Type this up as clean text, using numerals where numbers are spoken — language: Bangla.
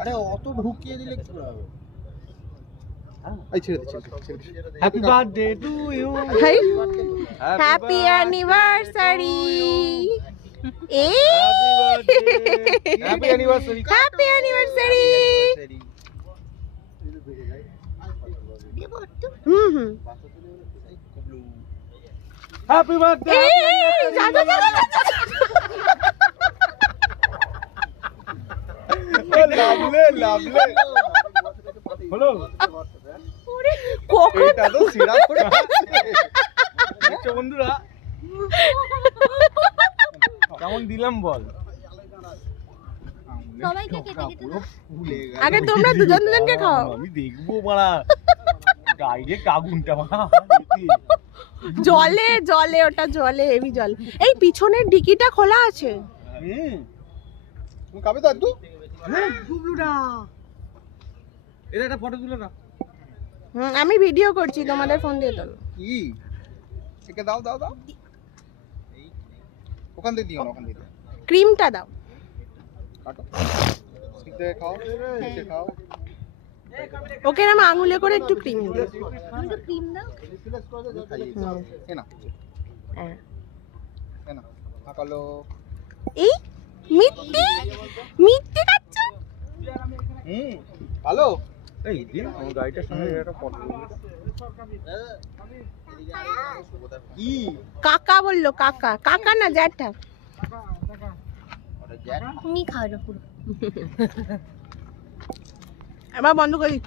আরে অত ঢুকিয়ে দিলে কি হবে? এই ছেড়ে দে। Happy birthday to you. Happy anniversary. Happy anniversary. Happy anniversary. Hmm hmm. Happy birthday. লাভলে হলো কখন এটা তো সিরা করে দেখছো বন্ধুরা কেমন দিলাম বল। সবাইকে কেটে কেটে দাও। আগে তোমরা দুজন দুজনকে খাও। আমি দেখবো মারা ডাইরেক্ট আগুনটা মারা জলে জলে ওটা জলে হেভি জল। এই পিছনের ডিকিটা খোলা আছে। তুমি খাবে তো একটু? গুবলুটা এটা একটা ফটো তুলে না। আমি ভিডিও করছি, তোমাদের ফোন দিয়ে তোলো। কি একে দাও দাও দাও। ওখান থেকে দিও না, ওখান থেকে ক্রিমটা দাও। কাটো। স্টিক দিয়ে খাও, স্টিক দিয়ে খাও। ওকে আমি আঙুলে করে একটু ক্রিম দিই। তুমি তো ক্রিম দাও। এ না, হ্যাঁ। এ না। আকালো। এই মিষ্টি মিষ্টি খাচ্ছে। ভালো। এই দিন আমার গাড়িটার সঙ্গে একটা ফটো কি কাকা বললো, কাকা কাকা না জ্যাঠা। তুমি খাও এটা পুরো। এবার বন্ধ করে দিচ্ছি।